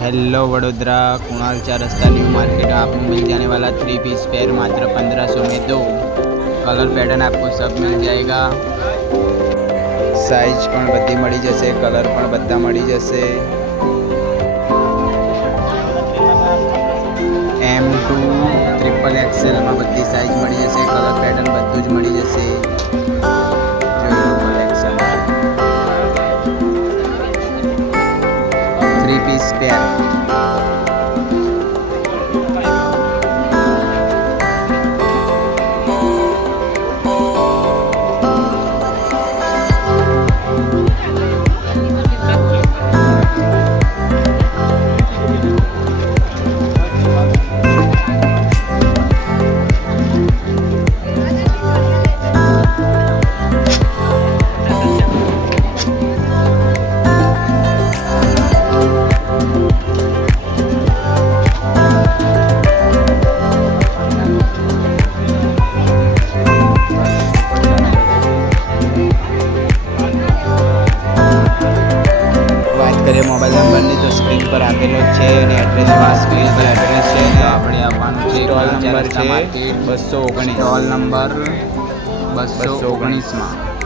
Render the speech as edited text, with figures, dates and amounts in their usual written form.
Hello Vadodara Kunal 4 रास्ता new market आपको मिल जाने वाला 3 पीस पेयर मात्र 1500 में दो। कलर पैटर्न आपको सब मिल जाएगा। साइज पण बधी मળી जશે, कलर पण બધા મળી જશે। M2 ट्रिपल XL માં બધી સાઇઝ મળી જશે, કલર પેટર્ન બધું જ મળી જશે। જોઈ લો કલેક્શન 3 પીસ પેર। मोबाइल नंबर ने तो स्क्रीन पर आपेलो है અને एड्रेस में स्क्रीन पर एड्रेस है तो આપણે આવવાનું છે સ્ટોલ નંબર છે 219 સ્ટોલ નંબર 219 માં।